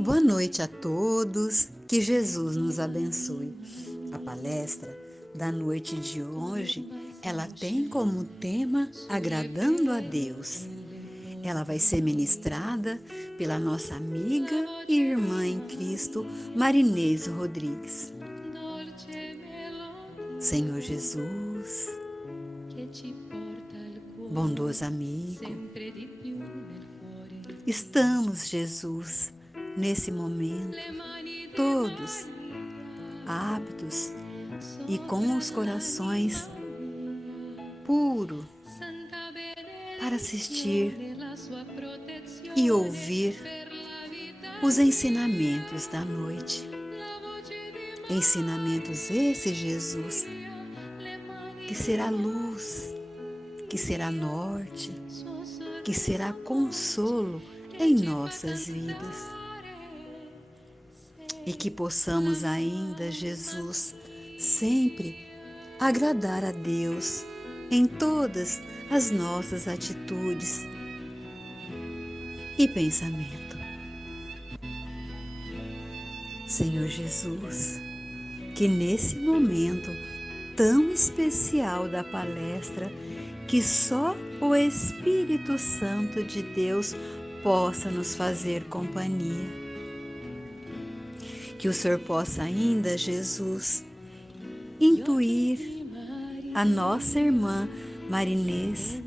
Boa noite a todos, que Jesus nos abençoe. A palestra da noite de hoje, ela tem como tema Agradando a Deus. Ela vai ser ministrada pela nossa amiga e irmã em Cristo, Marinês Rodrigues. Senhor Jesus, bondoso amigo, estamos, Jesus, nesse momento, todos aptos e com os corações puros para assistir e ouvir os ensinamentos da noite. Ensinamentos esse, Jesus, que será luz, que será norte, que será consolo em nossas vidas. E que possamos ainda, Jesus, sempre agradar a Deus em todas as nossas atitudes e pensamento. Senhor Jesus, que nesse momento tão especial da palestra, que só o Espírito Santo de Deus possa nos fazer companhia. Que o Senhor possa ainda, Jesus, intuir a nossa irmã Marinês,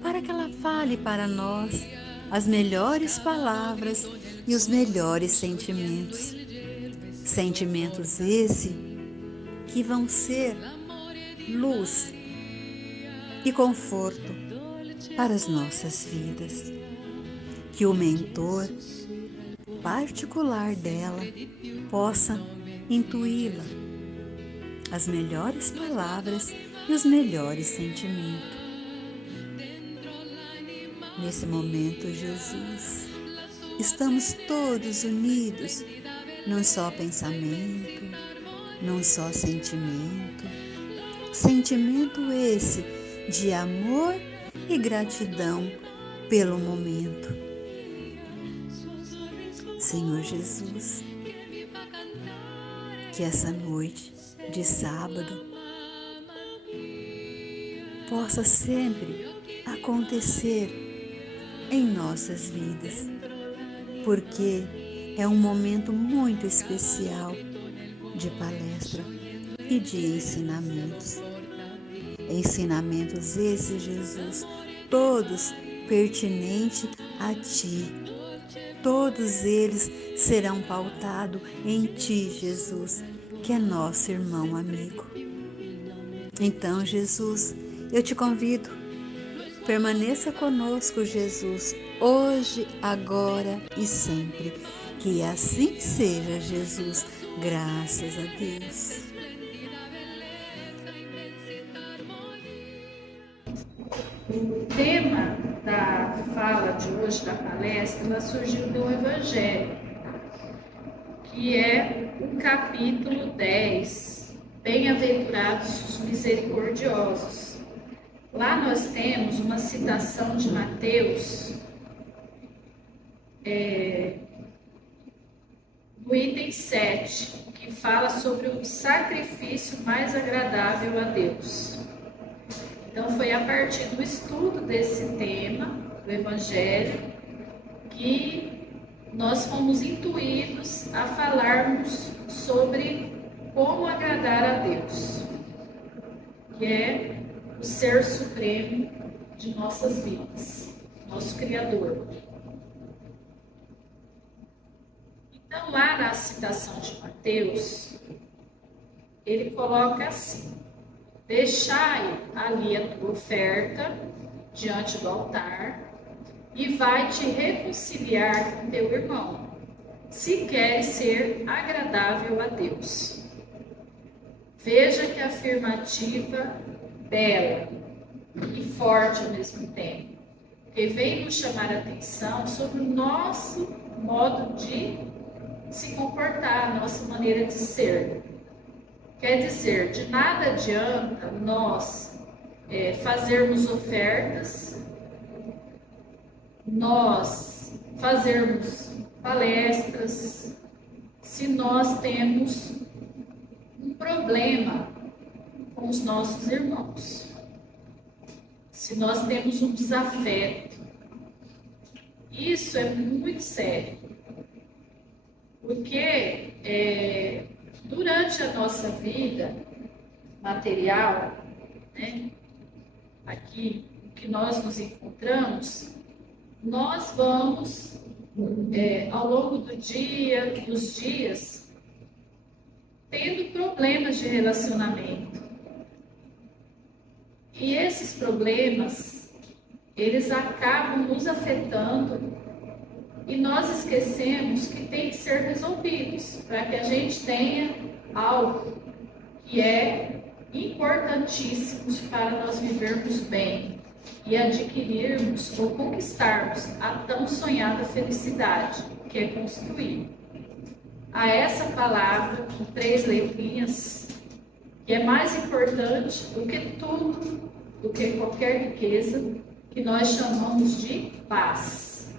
para que ela fale para nós as melhores palavras e os melhores sentimentos. Sentimentos esse que vão ser luz e conforto para as nossas vidas. Que o mentor particular dela possa intuí-la as melhores palavras e os melhores sentimentos. Nesse momento, Jesus, estamos todos unidos num só pensamento, num só sentimento. Sentimento esse de amor e gratidão pelo momento. Senhor Jesus, que essa noite de sábado possa sempre acontecer em nossas vidas, porque é um momento muito especial de palestra e de ensinamentos. Ensinamentos esses, Jesus, todos pertinentes a Ti. Todos eles serão pautados em Ti, Jesus, que é nosso irmão amigo. Então, Jesus, eu te convido, permaneça conosco, Jesus, hoje, agora e sempre. Que assim seja, Jesus, graças a Deus. O tema da fala de hoje, da palestra, ela surgiu do Evangelho, que é o capítulo 10, Bem-aventurados os misericordiosos. Lá nós temos uma citação de Mateus, no item 7, que fala sobre o sacrifício mais agradável a Deus. Então, foi a partir do estudo desse tema, do Evangelho, que nós fomos intuídos a falarmos sobre como agradar a Deus, que é o Ser Supremo de nossas vidas, nosso Criador. Então, lá na citação de Mateus, ele coloca assim: deixai ali a tua oferta diante do altar e vai te reconciliar com teu irmão, se queres ser agradável a Deus. Veja que afirmativa bela e forte ao mesmo tempo, que vem nos chamar a atenção sobre o nosso modo de se comportar, a nossa maneira de ser. Quer dizer, de nada adianta nós fazermos ofertas, nós fazermos palestras, se nós temos um problema com os nossos irmãos, se nós temos um desafeto. Isso é muito sério, porque durante a nossa vida material, né, aqui que nós nos encontramos, nós vamos, ao longo dos dias, tendo problemas de relacionamento. E esses problemas, eles acabam nos afetando e nós esquecemos que tem que ser resolvidos para que a gente tenha algo que é importantíssimo para nós vivermos bem e adquirirmos ou conquistarmos a tão sonhada felicidade, que é construir. A essa palavra, com 3 letrinhas, que é mais importante do que tudo, do que qualquer riqueza, que nós chamamos de paz.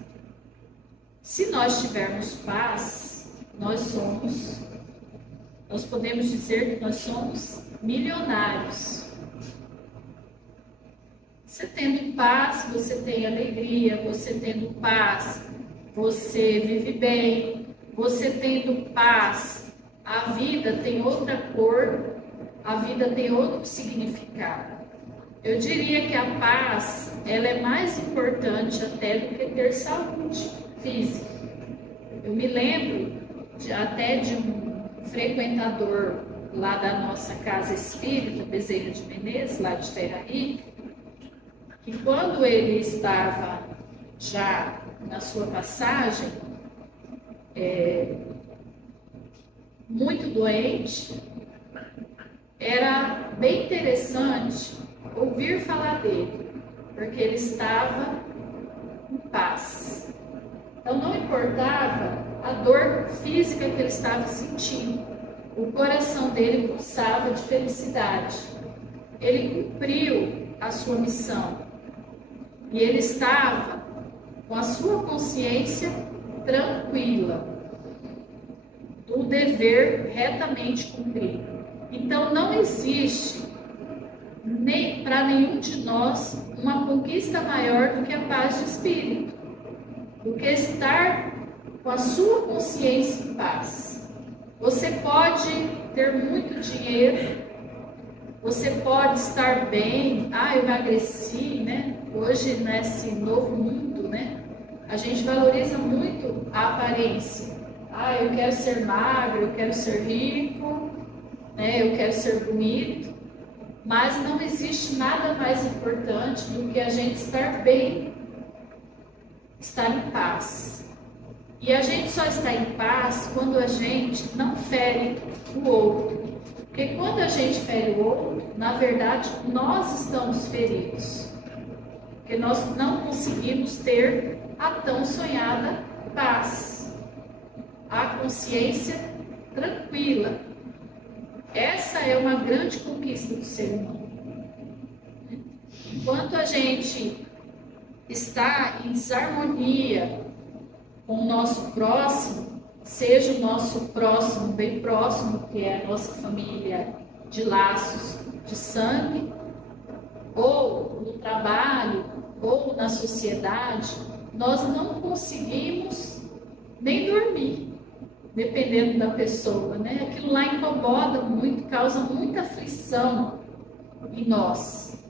Se nós tivermos paz, nós podemos dizer que nós somos milionários. Você tendo paz, você tem alegria, você tendo paz, você vive bem, você tendo paz, a vida tem outra cor, a vida tem outro significado. Eu diria que a paz, ela é mais importante até do que ter saúde física. Eu me lembro até de um frequentador lá da nossa casa espírita, Bezerra de Menezes, lá de Terra Rica, que quando ele estava já na sua passagem, muito doente, era bem interessante ouvir falar dele, porque ele estava em paz. Então não importava a dor física que ele estava sentindo, o coração dele pulsava de felicidade. Ele cumpriu a sua missão e ele estava com a sua consciência tranquila do dever retamente cumprido. Então não existe para nenhum de nós uma conquista maior do que a paz de espírito, do que estar com a sua consciência em paz. Você pode ter muito dinheiro, você pode estar bem, eu emagreci, né? Hoje, nesse novo mundo, né? A gente valoriza muito a aparência. Eu quero ser magro, eu quero ser rico, né? Eu quero ser bonito. Mas não existe nada mais importante do que a gente estar bem, estar em paz. E a gente só está em paz quando a gente não fere o outro. Porque quando a gente fere o outro, na verdade, nós estamos feridos. Porque nós não conseguimos ter a tão sonhada paz, a consciência tranquila. Essa é uma grande conquista do ser humano. Enquanto a gente está em desarmonia com o nosso próximo, seja o nosso próximo bem próximo, que é a nossa família de laços de sangue, ou no trabalho, ou na sociedade, nós não conseguimos nem dormir. Dependendo da pessoa, né? Aquilo lá incomoda muito, causa muita aflição em nós.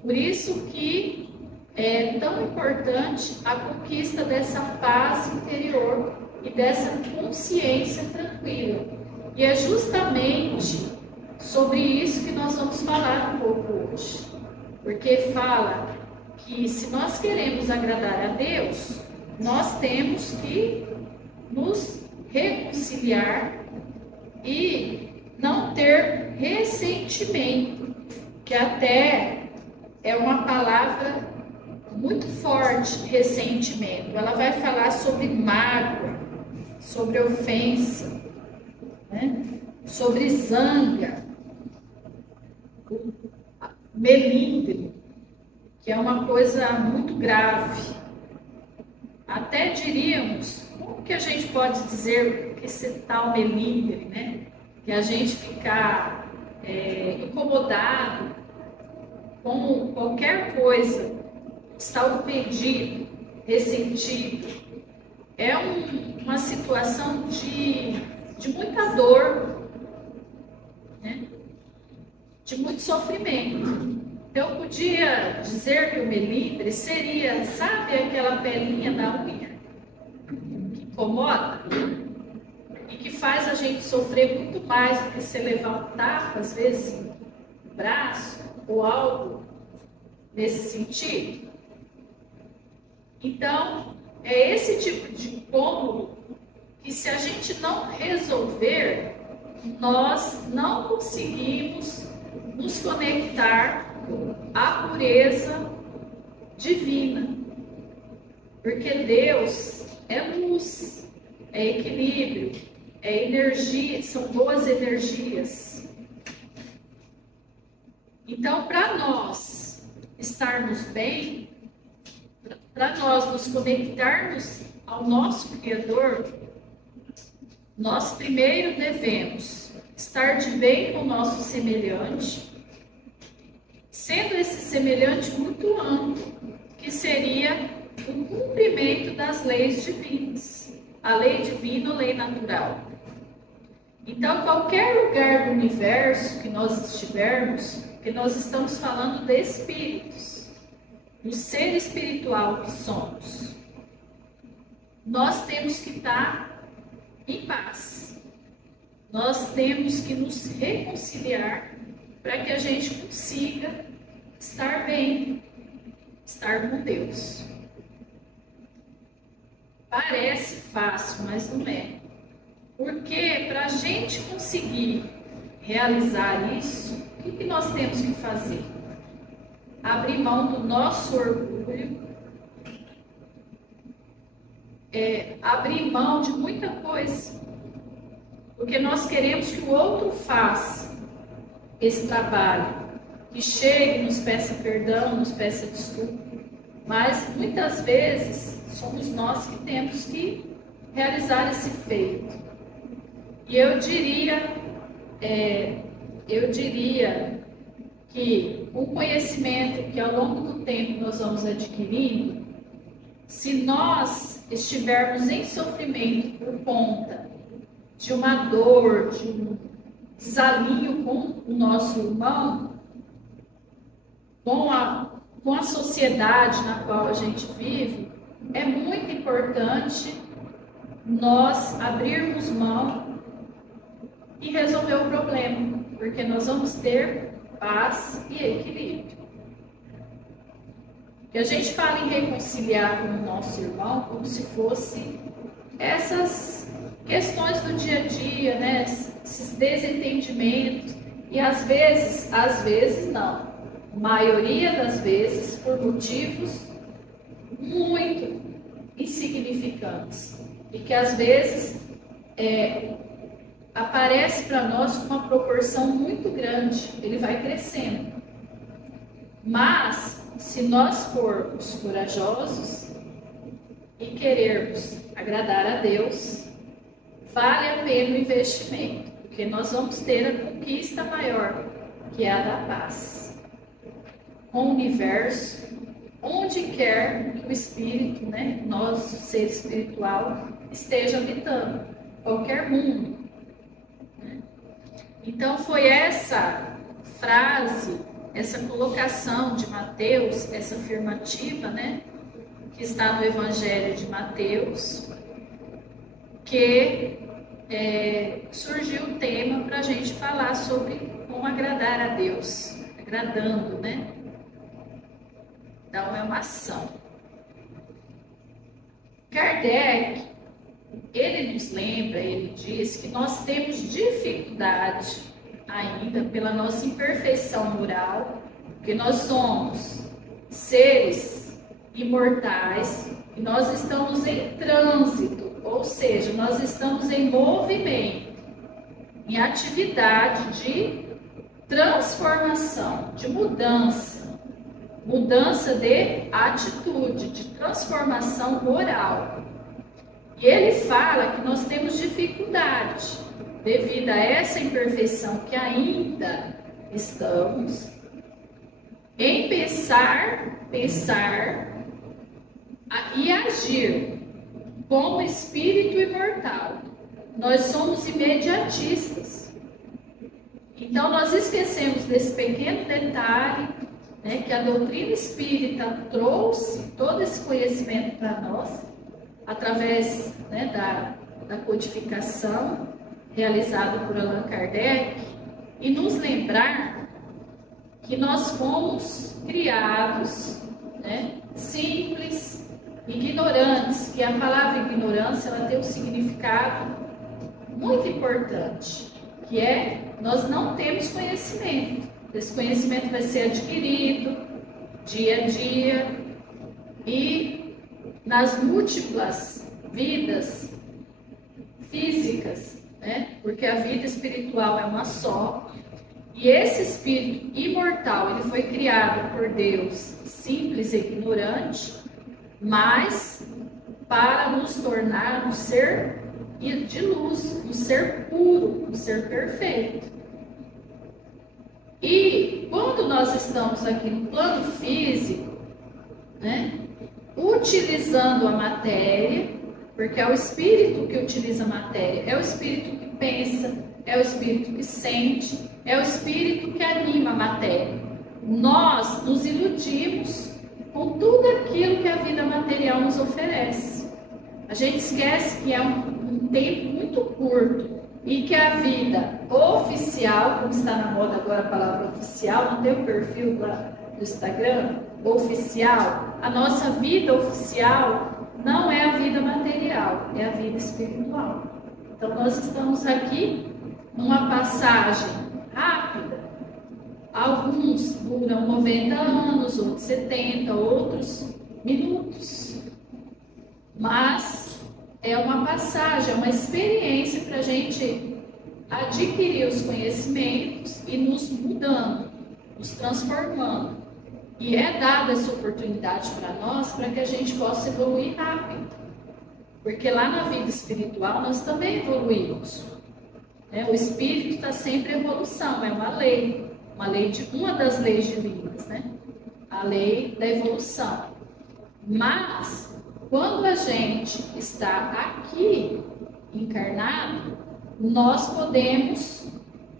Por isso que é tão importante a conquista dessa paz interior e dessa consciência tranquila. E é justamente sobre isso que nós vamos falar um pouco hoje. Porque fala que se nós queremos agradar a Deus, nós temos que nos reconciliar e não ter ressentimento, que até é uma palavra muito forte, ressentimento. Ela vai falar sobre mágoa, sobre ofensa, né? Sobre zanga, melindre, que é uma coisa muito grave. até diríamos, como que a gente pode dizer que esse tal melindre, né? Que a gente ficar incomodado com qualquer coisa, está ofendido, ressentido, é uma situação de muita dor, né? De muito sofrimento. Eu podia dizer que o melindre seria, sabe, aquela pelinha da unha que incomoda e que faz a gente sofrer muito mais do que se levar um tapa, às vezes, no braço ou algo nesse sentido. Então, é esse tipo de incômodo que, se a gente não resolver, nós não conseguimos nos conectar à pureza divina. Porque Deus é luz, é equilíbrio, é energia, são boas energias. Então, para nós estarmos bem, para nós nos conectarmos ao nosso Criador, nós primeiro devemos estar de bem com o nosso semelhante, sendo esse semelhante muito amplo, que seria o cumprimento das leis divinas, a lei divina ou lei natural. Então, qualquer lugar do universo que nós estivermos, que nós estamos falando de espíritos, do ser espiritual que somos, nós temos que estar em paz. Nós temos que nos reconciliar para que a gente consiga estar bem, estar com Deus. Parece fácil, mas não é. Porque para a gente conseguir realizar isso, o que nós temos que fazer? Abrir mão do nosso orgulho, abrir mão de muita coisa, porque nós queremos que o outro faça esse trabalho, que chegue, nos peça perdão, nos peça desculpa, mas muitas vezes somos nós que temos que realizar esse feito. E eu diria que o conhecimento que ao longo do tempo nós vamos adquirindo, se nós estivermos em sofrimento por conta de uma dor, de um desalinho com o nosso irmão, com a sociedade na qual a gente vive, é muito importante nós abrirmos mão e resolver o problema, porque nós vamos ter paz e equilíbrio. E a gente fala em reconciliar com o nosso irmão como se fosse essas questões do dia a dia, né? Esses desentendimentos, e às vezes não, a maioria das vezes por motivos muito insignificantes e que às vezes aparece para nós com uma proporção muito grande, ele vai crescendo. Mas, se nós formos corajosos e querermos agradar a Deus, vale a pena o investimento, porque nós vamos ter a conquista maior, que é a da paz, com o universo, onde quer que o Espírito, né, nosso ser espiritual, esteja habitando, qualquer mundo. Então foi essa frase, essa colocação de Mateus, essa afirmativa, né, que está no Evangelho de Mateus, que surgiu o tema para a gente falar sobre como agradar a Deus, agradando, né? Então é uma ação. Kardec, ele nos lembra, ele diz que nós temos dificuldade ainda pela nossa imperfeição moral, porque nós somos seres imortais e nós estamos em trânsito, ou seja, nós estamos em movimento, em atividade de transformação, de mudança. mudança de atitude, de transformação moral. E ele fala que nós temos dificuldade devido a essa imperfeição que ainda estamos em pensar e agir como espírito imortal. Nós somos imediatistas. Então nós esquecemos desse pequeno detalhe, né, que a doutrina espírita trouxe todo esse conhecimento para nós, através, né, da codificação realizada por Allan Kardec, e nos lembrar que nós fomos criados, né, simples, ignorantes, que a palavra ignorância ela tem um significado muito importante, que é nós não temos conhecimento. Esse conhecimento vai ser adquirido dia a dia e nas múltiplas vidas físicas, né? Porque a vida espiritual é uma só. E esse espírito imortal, ele foi criado por Deus simples e ignorante, mas para nos tornar um ser de luz, um ser puro, um ser perfeito. E quando nós estamos aqui no plano físico, né, utilizando a matéria, porque é o espírito que utiliza a matéria, é o espírito que pensa, é o espírito que sente, é o espírito que anima a matéria. Nós nos iludimos com tudo aquilo que a vida material nos oferece. A gente esquece que é um tempo muito curto e que a vida oficial, como está na moda agora a palavra oficial, não tem o perfil lá do Instagram, oficial, a nossa vida oficial não é a vida material, é a vida espiritual. Então nós estamos aqui numa passagem rápida. Alguns duram 90 anos, outros 70, outros minutos. Mas é uma passagem, é uma experiência para a gente adquirir os conhecimentos e nos mudando, nos transformando. E é dada essa oportunidade para nós para que a gente possa evoluir rápido. Porque lá na vida espiritual nós também evoluímos. O espírito está sempre em evolução, é uma lei uma das leis divinas, né? A lei da evolução. Mas quando a gente está aqui encarnado, nós podemos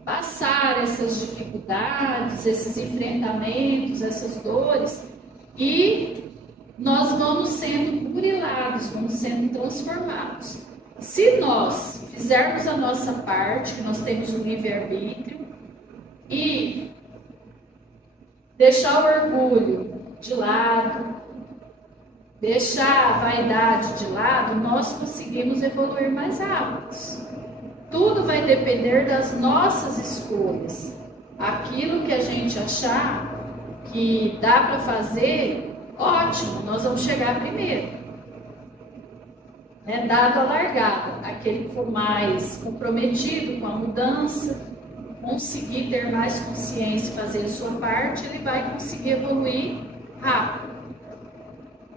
passar essas dificuldades, esses enfrentamentos, essas dores, e nós vamos sendo burilados, vamos sendo transformados. Se nós fizermos a nossa parte, que nós temos o livre-arbítrio, e deixar o orgulho de lado, deixar a vaidade de lado, nós conseguimos evoluir mais rápido. Tudo vai depender das nossas escolhas. Aquilo que a gente achar que dá para fazer, ótimo, nós vamos chegar primeiro. Dado a largada, aquele que for mais comprometido com a mudança, conseguir ter mais consciência e fazer a sua parte, ele vai conseguir evoluir rápido.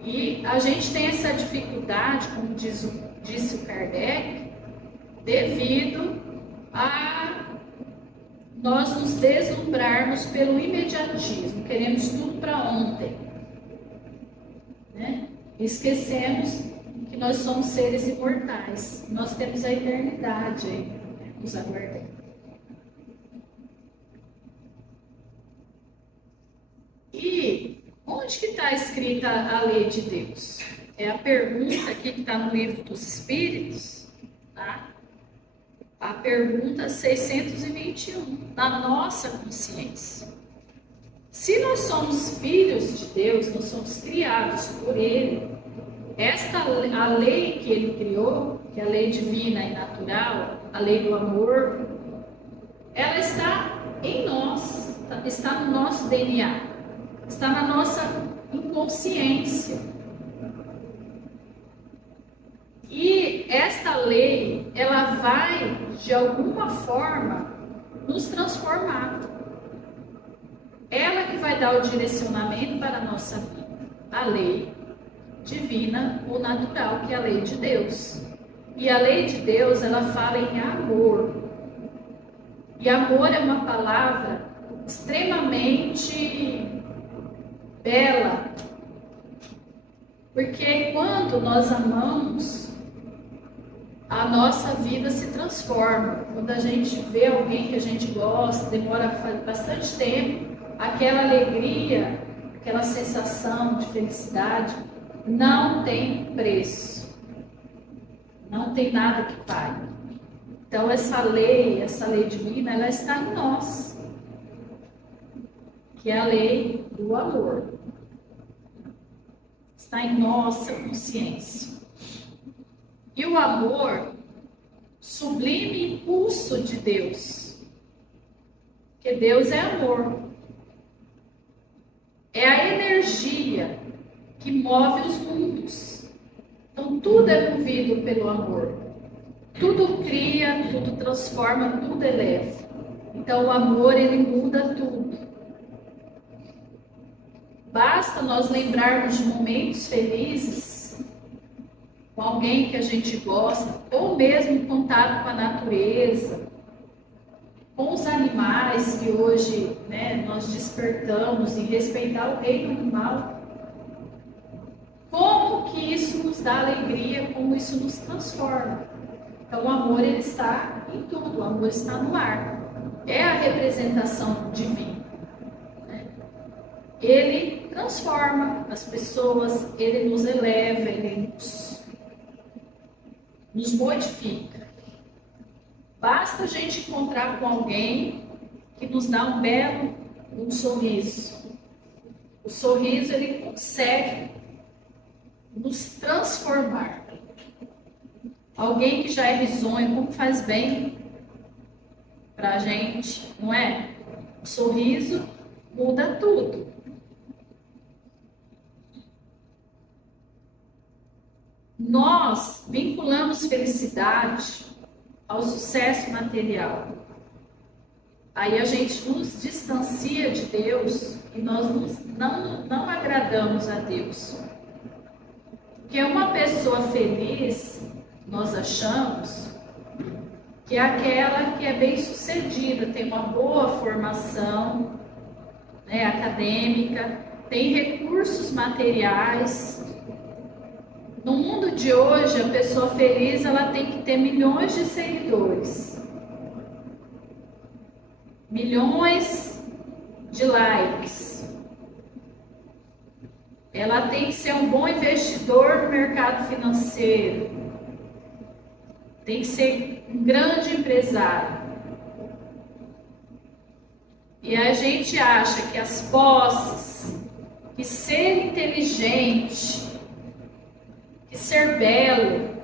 E a gente tem essa dificuldade, como disse o Kardec, devido a nós nos deslumbrarmos pelo imediatismo, queremos tudo para ontem, né? Esquecemos que nós somos seres imortais, nós temos a eternidade aí, nos aguardando. E onde que está escrita a lei de Deus? É a pergunta aqui que está no Livro dos Espíritos, tá? A pergunta 621, na nossa consciência. Se nós somos filhos de Deus, nós somos criados por Ele, a lei que Ele criou, que é a lei divina e natural, a lei do amor, ela está em nós, está no nosso DNA, está na nossa inconsciência. E esta lei, ela vai, de alguma forma, nos transformar. Ela que vai dar o direcionamento para a nossa vida? A lei divina ou natural, que é a lei de Deus. E a lei de Deus, ela fala em amor. E amor é uma palavra extremamente bela, porque quando nós amamos, a nossa vida se transforma. Quando a gente vê alguém que a gente gosta, demora bastante tempo, aquela alegria, aquela sensação de felicidade não tem preço, não tem nada que pague. Então essa lei divina, ela está em nós, que é a lei do amor. Está em nossa consciência. E o amor, sublime impulso de Deus, porque Deus é amor. É a energia que move os mundos. Então tudo é movido pelo amor. Tudo cria, tudo transforma, tudo eleva. Então o amor, ele muda tudo. Basta nós lembrarmos de momentos felizes com alguém que a gente gosta, ou mesmo contato com a natureza, com os animais que hoje, nós despertamos em respeitar o reino animal. Como que isso nos dá alegria, como isso nos transforma. Então o amor, ele está em tudo, o amor está no ar. É a representação divina. Ele transforma as pessoas, ele nos eleva, ele nos modifica. Basta a gente encontrar com alguém que nos dá um sorriso. O sorriso, ele consegue nos transformar. Alguém que já é risonho, como faz bem pra gente, não é? O sorriso muda tudo. Nós vinculamos felicidade ao sucesso material. Aí a gente nos distancia de Deus e nós não agradamos a Deus. Porque uma pessoa feliz, nós achamos que é aquela que é bem sucedida, tem uma boa formação, acadêmica, tem recursos materiais. No mundo de hoje, a pessoa feliz, ela tem que ter milhões de seguidores, milhões de likes. Ela tem que ser um bom investidor no mercado financeiro, tem que ser um grande empresário. E a gente acha que as posses, que ser inteligente, que ser belo,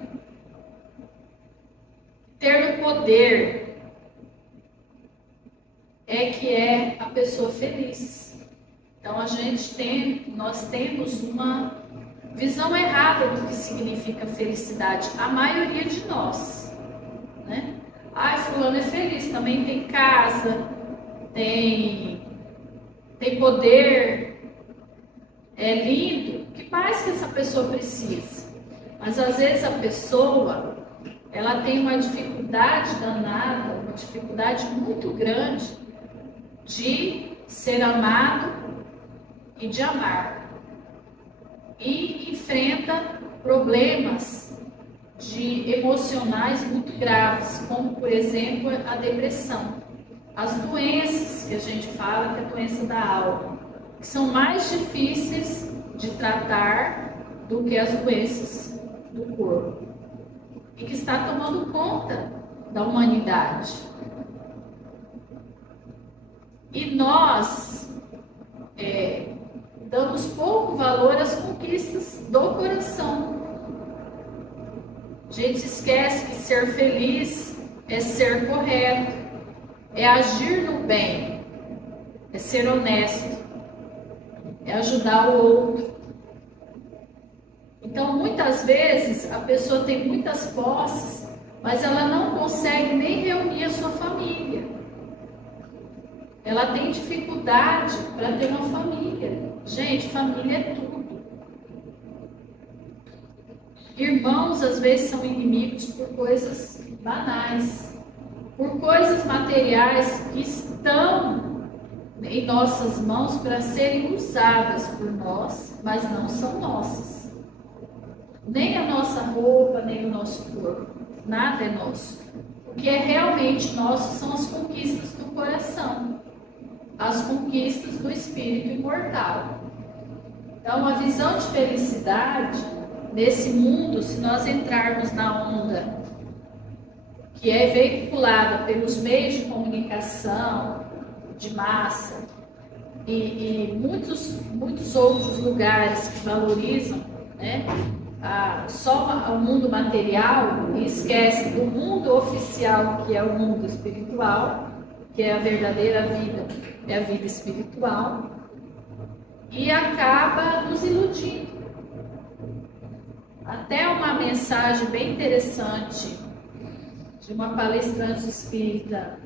ter o poder, é que é a pessoa feliz. Então nós temos uma visão errada do que significa felicidade, a maioria de nós, né? Fulano é feliz, também tem casa, tem poder, é lindo. O que mais que essa pessoa precisa? Mas às vezes a pessoa, ela tem uma dificuldade danada, uma dificuldade muito grande de ser amado e de amar. E enfrenta problemas emocionais muito graves, como por exemplo a depressão. As doenças que a gente fala, que é a doença da alma, que são mais difíceis de tratar do que as doenças do corpo, e que está tomando conta da humanidade. E nós damos pouco valor às conquistas do coração. A gente esquece que ser feliz é ser correto, é agir no bem, é ser honesto, é ajudar o outro. Então, muitas vezes, a pessoa tem muitas posses, mas ela não consegue nem reunir a sua família. ela tem dificuldade para ter uma família. Gente, família é tudo. Irmãos às vezes são inimigos por coisas banais, por coisas materiais que estão em nossas mãos para serem usadas por nós, mas não são nossas. Nem a nossa roupa, nem o nosso corpo, nada é nosso. O que é realmente nosso são as conquistas do coração, as conquistas do espírito imortal. Então, a visão de felicidade nesse mundo, se nós entrarmos na onda que é veiculada pelos meios de comunicação de massa e muitos outros lugares que valorizam, né, só o mundo material e esquece do mundo oficial, que é o mundo espiritual, que é a verdadeira vida, é a vida espiritual, e acaba nos iludindo. Até uma mensagem bem interessante de uma palestrante espírita,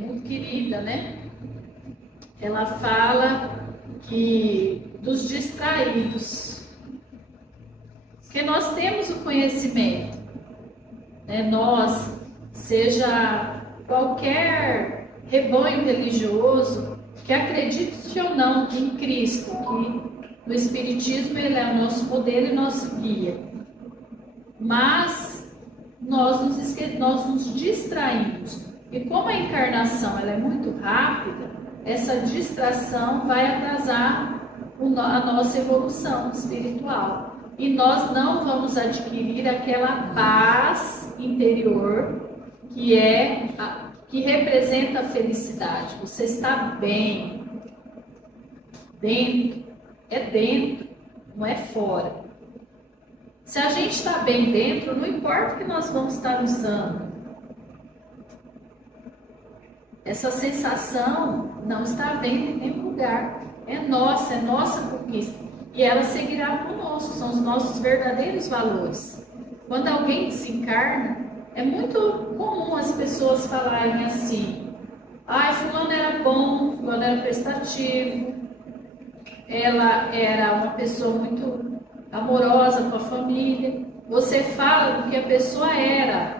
muito querida, né? Ela fala que dos distraídos, porque nós temos o conhecimento, né? Nós, seja qualquer rebanho religioso que acredite ou não em Cristo, que no Espiritismo ele é o nosso modelo e nosso guia, mas nós nos distraímos, e como a encarnação ela é muito rápida, essa distração vai atrasar a nossa evolução espiritual, e nós não vamos adquirir aquela paz interior que representa a felicidade. Você está bem dentro, é dentro, não é fora. Se a gente está bem dentro, não importa o que nós vamos estar usando, essa sensação não está vendo em nenhum lugar, é nossa conquista, e ela seguirá conosco, são os nossos verdadeiros valores. Quando alguém desencarna, é muito comum as pessoas falarem assim: fulano era bom, fulano era prestativo, ela era uma pessoa muito amorosa com a família. Você fala do que a pessoa era,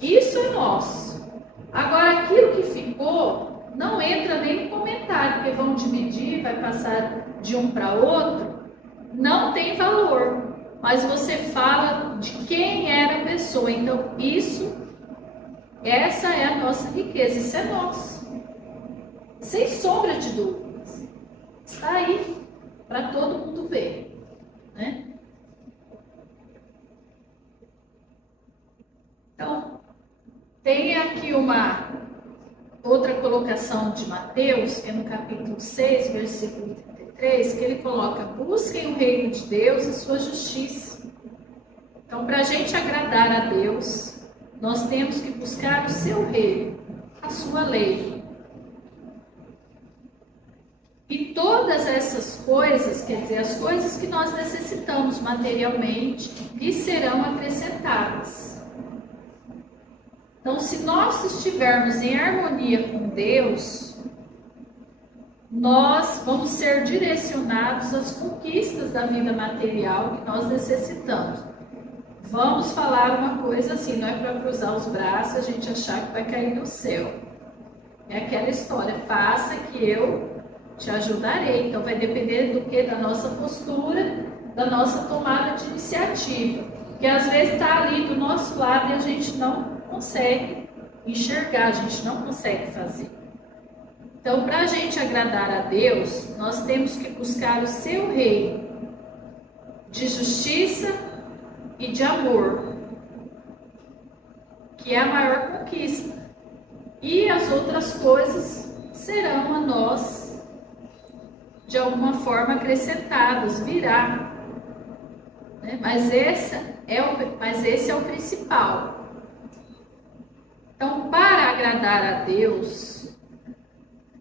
isso é nosso. Agora, aquilo que ficou não entra nem no comentário, porque vão dividir, vai passar de um para outro, não tem valor, mas você fala de quem era a pessoa. Então essa é a nossa riqueza, isso é nosso, sem sombra de dúvidas, está aí para todo mundo ver, né? Então, tem aqui uma outra colocação de Mateus, que é no capítulo 6, versículo 33, que ele coloca: busquem o reino de Deus e sua justiça. Então, para a gente agradar a Deus, nós temos que buscar o seu reino, a sua lei. E todas essas coisas, quer dizer, as coisas que nós necessitamos materialmente, lhe serão acrescentadas. Então, se nós estivermos em harmonia com Deus, nós vamos ser direcionados às conquistas da vida material que nós necessitamos. Vamos falar uma coisa assim, não é para cruzar os braços e a gente achar que vai cair no céu. É aquela história: faça que eu te ajudarei. Então vai depender do que? Da nossa postura, da nossa tomada de iniciativa, que às vezes está ali do nosso lado e a gente não consegue enxergar, a gente não consegue fazer. Então, para a gente agradar a Deus, nós temos que buscar o seu reino de justiça e de amor, que é a maior conquista, e as outras coisas serão a nós de alguma forma acrescentadas, virá, né? Mas esse é o principal. Então, para agradar a Deus,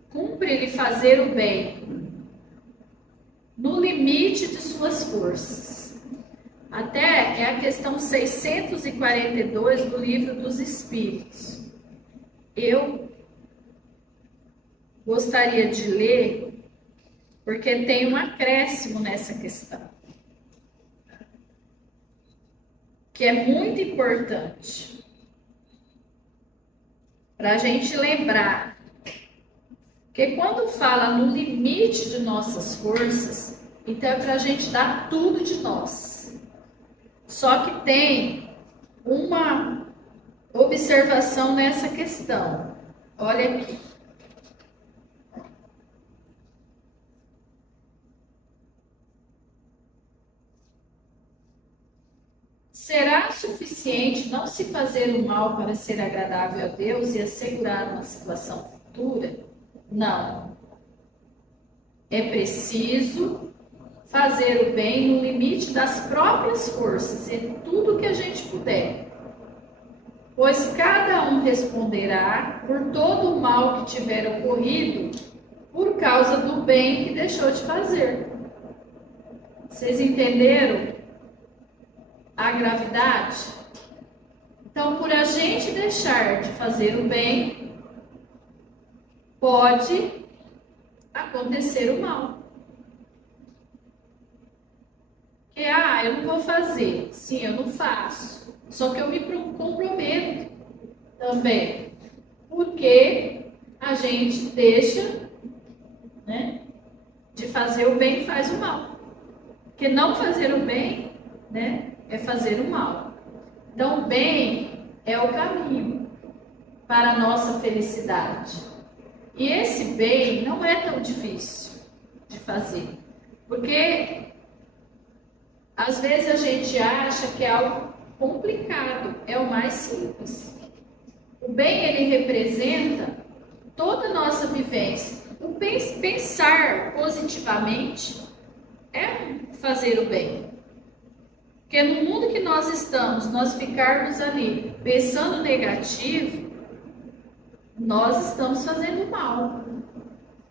cumpre-lhe fazer o bem no limite de suas forças. Até é a questão 642 do Livro dos Espíritos. Eu gostaria de ler, porque tem um acréscimo nessa questão, que é muito importante para a gente lembrar que quando fala no limite de nossas forças, então é para a gente dar tudo de nós. Só que tem uma observação nessa questão. Olha aqui. Será suficiente não se fazer o mal para ser agradável a Deus e assegurar uma situação futura? Não. É preciso fazer o bem no limite das próprias forças, em tudo que a gente puder. Pois cada um responderá por todo o mal que tiver ocorrido por causa do bem que deixou de fazer. Vocês entenderam a gravidade? Então, por a gente deixar de fazer o bem, pode acontecer o mal. Que, eu não vou fazer. Sim, eu não faço. Só que eu me comprometo também. Porque a gente deixa, né, de fazer o bem e faz o mal. Porque não fazer o bem, né, é fazer o mal. Então, o bem é o caminho para a nossa felicidade. E esse bem não é tão difícil de fazer. Porque às vezes a gente acha que é algo complicado, é o mais simples. O bem, ele representa toda a nossa vivência. O pensar positivamente é fazer o bem. Porque no mundo que nós estamos, nós ficarmos ali pensando negativo, nós estamos fazendo mal.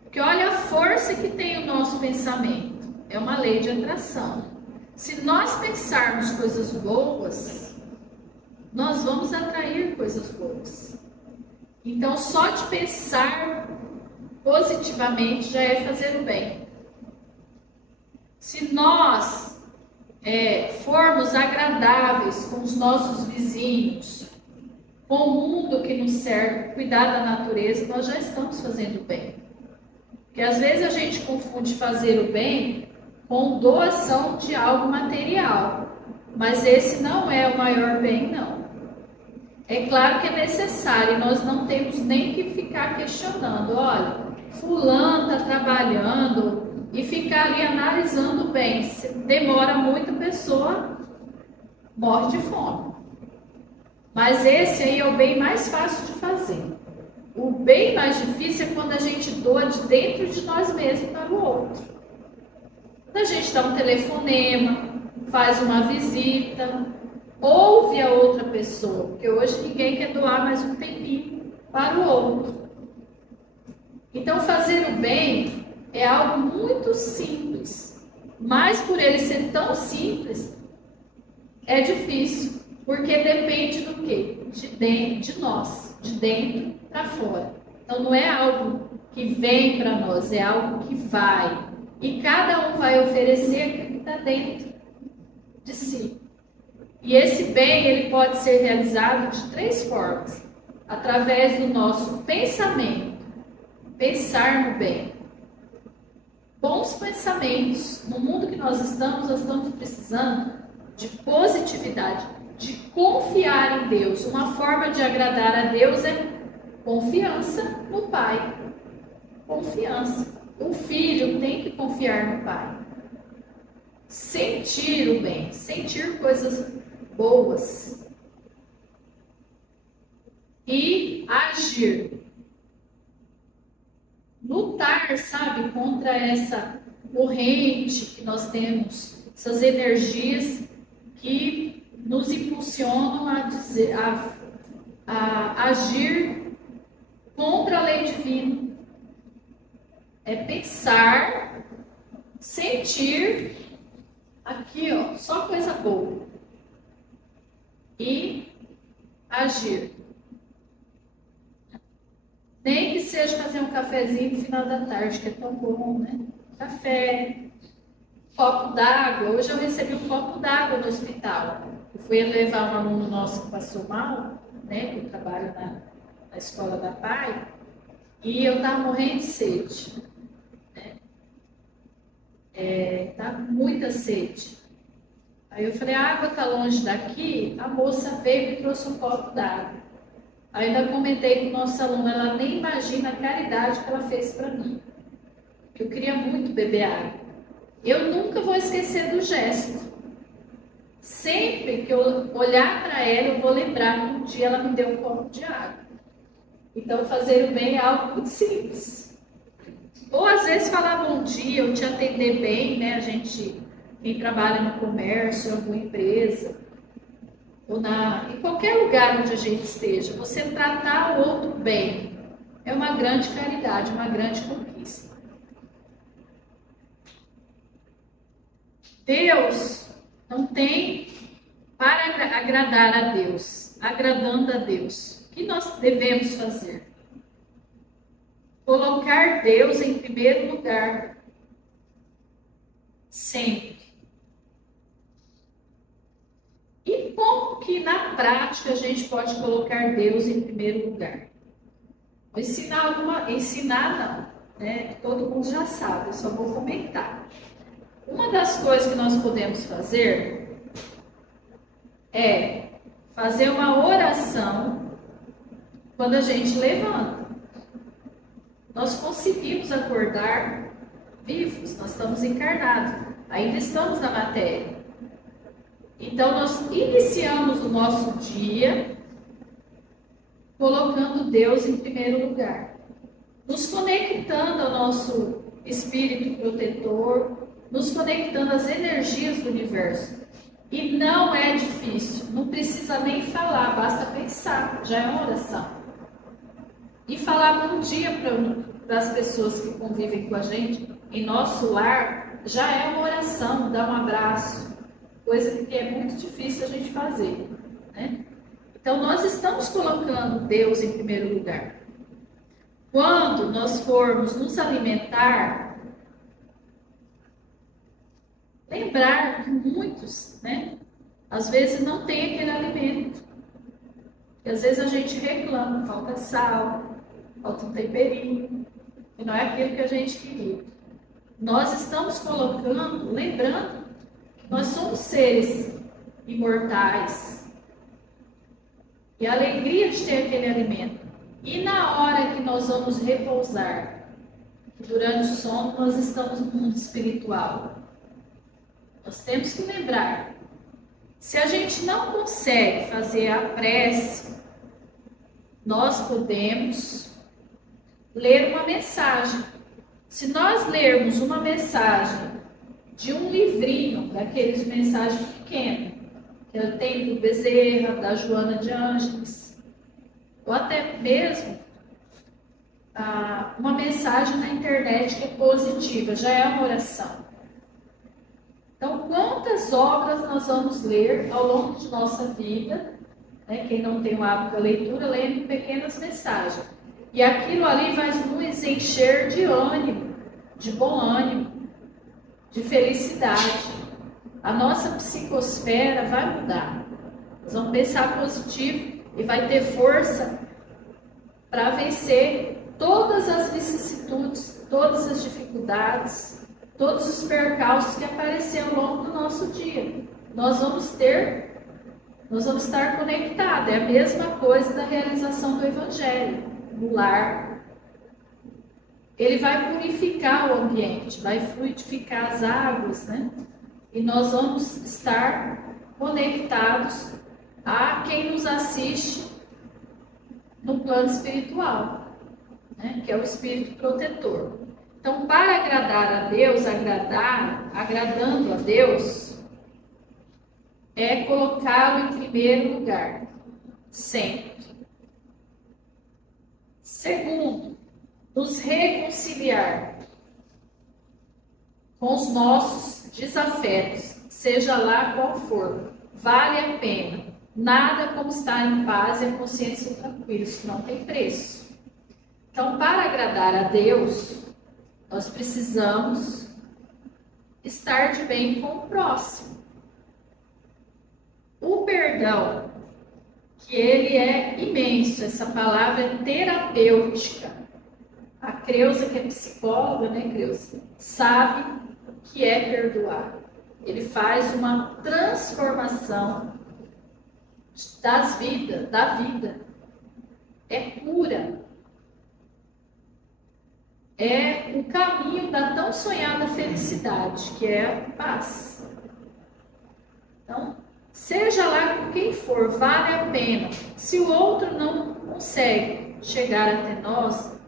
Porque olha a força que tem o nosso pensamento. É uma lei de atração. Se nós pensarmos coisas boas, nós vamos atrair coisas boas. Então, só de pensar positivamente já é fazer o bem. Se nós formos agradáveis com os nossos vizinhos, com o mundo que nos serve, cuidar da natureza, nós já estamos fazendo o bem. Porque às vezes a gente confunde fazer o bem com doação de algo material, mas esse não é o maior bem, não. É claro que é necessário, nós não temos nem que ficar questionando, olha, fulano está trabalhando e ficar ali analisando bem, se demora muito, a pessoa morre de fome. Mas esse aí é o bem mais fácil de fazer. O bem mais difícil é quando a gente doa de dentro de nós mesmos para o outro. Quando a gente dá um telefonema, faz uma visita, ouve a outra pessoa, porque hoje ninguém quer doar mais um tempinho para o outro. Então, fazer o bem é algo muito simples, mas por ele ser tão simples, é difícil, porque depende do quê? De nós, de dentro para fora. Então, não é algo que vem para nós, é algo que vai. E cada um vai oferecer aquilo que está dentro de si. E esse bem, ele pode ser realizado de 3 formas. Através do nosso pensamento, pensar no bem. Bons pensamentos. No mundo que nós estamos precisando de positividade, de confiar em Deus. Uma forma de agradar a Deus é confiança no Pai. Confiança. O filho tem que confiar no Pai. Sentir o bem, sentir coisas boas. E agir. Lutar, sabe, contra essa corrente que nós temos, essas energias que nos impulsionam a agir contra a lei divina. É pensar, sentir, aqui ó, só coisa boa. E agir. Nem que seja fazer um cafezinho no final da tarde, que é tão bom, né? Café, copo d'água. Hoje eu recebi um copo d'água no hospital. Eu fui levar um aluno nosso que passou mal, né? Que eu trabalho na escola da PAI, e eu estava morrendo de sede. Tá com muita sede. Aí eu falei, a água tá longe daqui. A moça veio e me trouxe um copo d'água. Ainda comentei com o nosso aluno, ela nem imagina a caridade que ela fez para mim. Eu queria muito beber água. Eu nunca vou esquecer do gesto. Sempre que eu olhar para ela, eu vou lembrar que um dia ela me deu um copo de água. Então, fazer o bem é algo muito simples. Ou às vezes falar bom dia, ou te atender bem, né? A gente, quem trabalha no comércio, em alguma empresa, ou em qualquer lugar onde a gente esteja, você tratar o outro bem é uma grande caridade, uma grande conquista. Deus não tem para agradar a Deus, agradando a Deus. O que nós devemos fazer? Colocar Deus em primeiro lugar, sempre. E como que na prática a gente pode colocar Deus em primeiro lugar? Vou ensinar não, né? Todo mundo já sabe, eu só vou comentar. Uma das coisas que nós podemos fazer é fazer uma oração quando a gente levanta. Nós conseguimos acordar vivos, nós estamos encarnados, ainda estamos na matéria. Então, nós iniciamos o nosso dia colocando Deus em primeiro lugar, nos conectando ao nosso espírito protetor, nos conectando às energias do universo. E não é difícil, não precisa nem falar, basta pensar, já é uma oração. E falar bom dia para as pessoas que convivem com a gente em nosso lar já é uma oração, dar um abraço, coisa que é muito difícil a gente fazer, né? Então, nós estamos colocando Deus em primeiro lugar. Quando nós formos nos alimentar, lembrar que muitos, né, às vezes não tem aquele alimento. E às vezes a gente reclama, falta sal, falta um temperinho, e não é aquilo que a gente queria. Nós estamos colocando, lembrando que nós somos seres imortais. E a alegria de ter aquele alimento. E na hora que nós vamos repousar, durante o sono, nós estamos no mundo espiritual. Nós temos que lembrar, se a gente não consegue fazer a prece, nós podemos ler uma mensagem. Se nós lermos uma mensagem de um livrinho, daqueles mensagens pequenos, que eu tenho do Bezerra, da Joana de Ângeles, ou até mesmo uma mensagem na internet que é positiva, já é uma oração. Então, quantas obras nós vamos ler ao longo de nossa vida, né? Quem não tem o hábito da leitura, lendo pequenas mensagens. E aquilo ali vai nos encher de ânimo, de bom ânimo, de felicidade. A nossa psicosfera vai mudar. Nós vamos pensar positivo e vai ter força para vencer todas as vicissitudes, todas as dificuldades, todos os percalços que apareceram ao longo do nosso dia. Nós vamos estar conectados. É a mesma coisa da realização do Evangelho no lar. Ele vai purificar o ambiente, vai fluidificar as águas, né? E nós vamos estar conectados a quem nos assiste no plano espiritual, né? Que é o espírito protetor. Então, para agradar a Deus, agradando a Deus, é colocá-lo em primeiro lugar, sempre. Segundo, nos reconciliar com os nossos desafetos, seja lá qual for, vale a pena. Nada como estar em paz e a consciência tranquila, isso não tem preço. Então, para agradar a Deus, nós precisamos estar de bem com o próximo. O perdão, que ele é imenso, essa palavra é terapêutica. A Creuza, que é psicóloga, né, Creuza, sabe o que é perdoar. Ele faz uma transformação da vida. É cura. É o caminho da tão sonhada felicidade, que é a paz. Então, seja lá com quem for, vale a pena. Se o outro não consegue chegar até nós,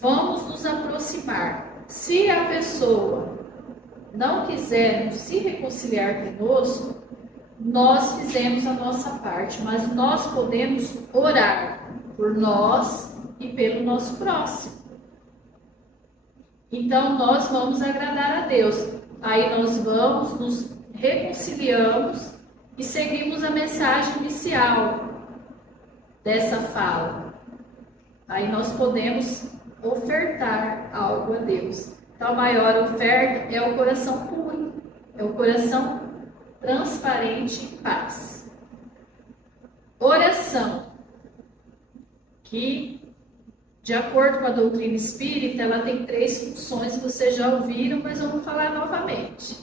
vamos nos aproximar. Se a pessoa não quiser se reconciliar conosco, nós fizemos a nossa parte, mas nós podemos orar por nós e pelo nosso próximo. Então, nós vamos agradar a Deus. Aí nós vamos, nos reconciliamos e seguimos a mensagem inicial dessa fala. Aí nós podemos ofertar algo a Deus. Então, a maior oferta é o coração puro, é o coração transparente em paz. Oração, que, de acordo com a doutrina espírita, ela tem 3 funções, vocês já ouviram, mas eu vou falar novamente.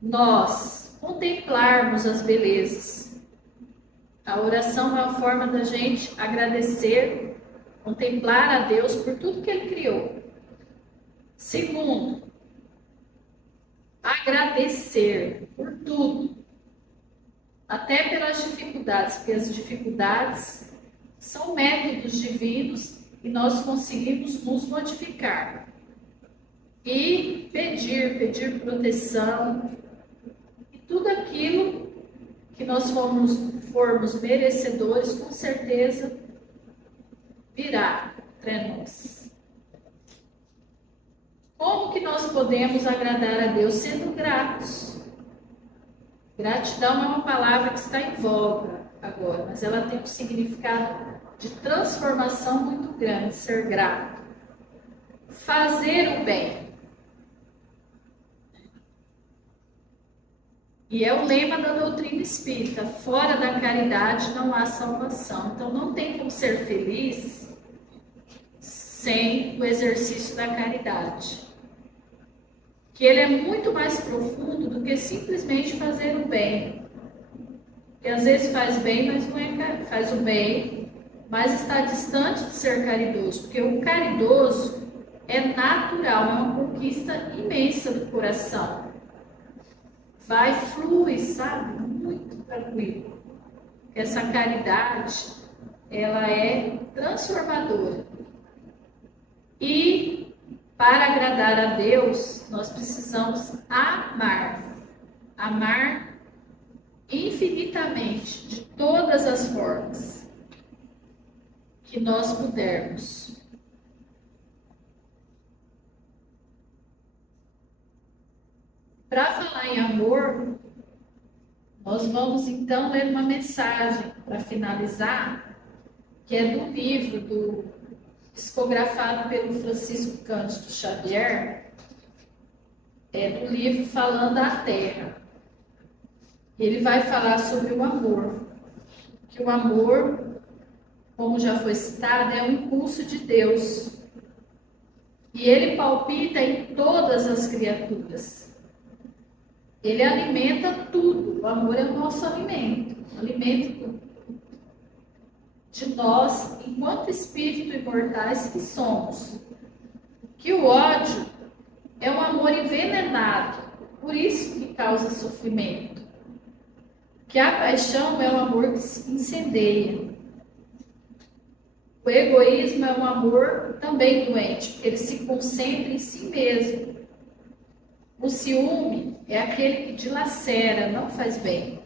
Nós contemplarmos as belezas. A oração é uma forma da gente agradecer, contemplar a Deus por tudo que Ele criou. Segundo, agradecer por tudo, até pelas dificuldades, porque as dificuldades são métodos divinos e nós conseguimos nos modificar. E pedir proteção, e tudo aquilo que nós formos merecedores, com certeza virá para nós. Como que nós podemos agradar a Deus? Sendo gratos. Gratidão é uma palavra que está em voga agora, mas ela tem um significado de transformação muito grande, ser grato. Fazer o bem. E é o lema da doutrina espírita: fora da caridade não há salvação. Então não tem como ser feliz sem o exercício da caridade. Que ele é muito mais profundo do que simplesmente fazer o bem. Porque às vezes faz bem, mas não é, faz o bem, mas está distante de ser caridoso. Porque o caridoso é natural, é uma conquista imensa do coração. Vai, flui, sabe? Muito tranquilo. Essa caridade, ela é transformadora. E para agradar a Deus, nós precisamos amar. Amar infinitamente, de todas as formas que nós pudermos. Para falar em amor, nós vamos então ler uma mensagem para finalizar, que é do livro psicografado pelo Francisco Cândido Xavier, é do livro Falando à Terra. Ele vai falar sobre o amor, que o amor, como já foi citado, é um impulso de Deus. E ele palpita em todas as criaturas. Ele alimenta tudo. O amor é o nosso alimento. Alimento de nós, enquanto espírito imortais que somos. Que o ódio é um amor envenenado. Por isso que causa sofrimento. Que a paixão é um amor que se incendeia. O egoísmo é um amor também doente, porque ele se concentra em si mesmo. O ciúme é aquele que dilacera, não faz bem.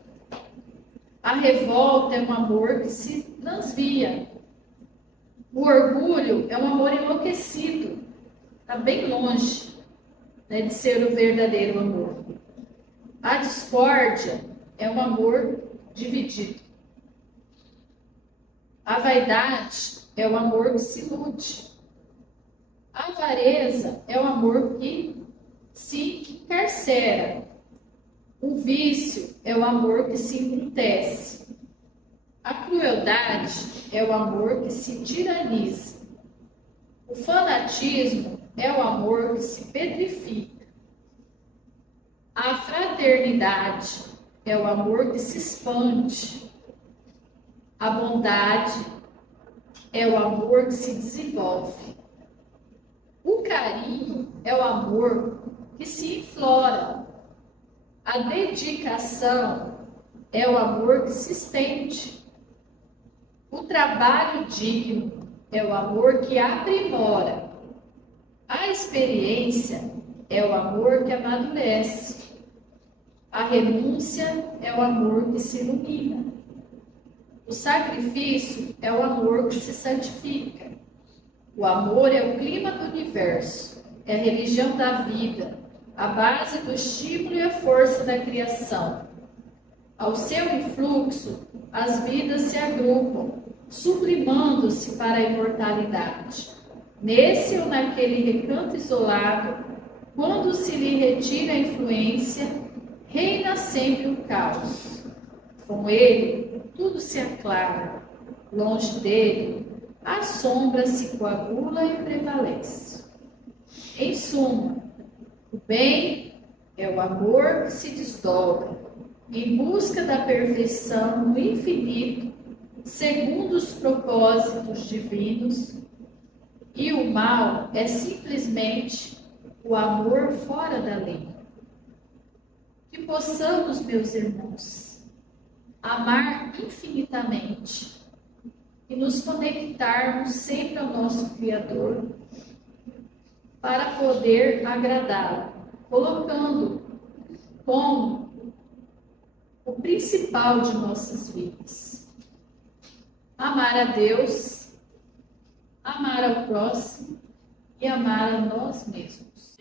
A revolta é um amor que se transvia. O orgulho é um amor enlouquecido, está bem longe, né, de ser o verdadeiro amor. A discórdia é um amor dividido. A vaidade é o amor que se ilude. A avareza é o amor que se encarcera. O vício é o amor que se embrutece. A crueldade é o amor que se tiraniza. O fanatismo é o amor que se petrifica. A fraternidade é o amor que se expande. A bondade é o amor que se desenvolve. O carinho é o amor que se inflora. A dedicação é o amor que se estende. O trabalho digno é o amor que aprimora. A experiência é o amor que amadurece. A renúncia é o amor que se ilumina. O sacrifício é o amor que se santifica. O amor é o clima do universo, é a religião da vida, a base do estímulo e a força da criação. Ao seu influxo, as vidas se agrupam, sublimando-se para a imortalidade. Nesse ou naquele recanto isolado, quando se lhe retira a influência, reina sempre o caos. Com ele, tudo se aclara. Longe dele, a sombra se coagula e prevalece. Em suma, o bem é o amor que se desdobra, em busca da perfeição no infinito, segundo os propósitos divinos, e o mal é simplesmente o amor fora da lei. Que possamos, meus irmãos, amar infinitamente e nos conectarmos sempre ao nosso Criador para poder agradá-lo, colocando como o principal de nossas vidas. Amar a Deus, amar ao próximo e amar a nós mesmos.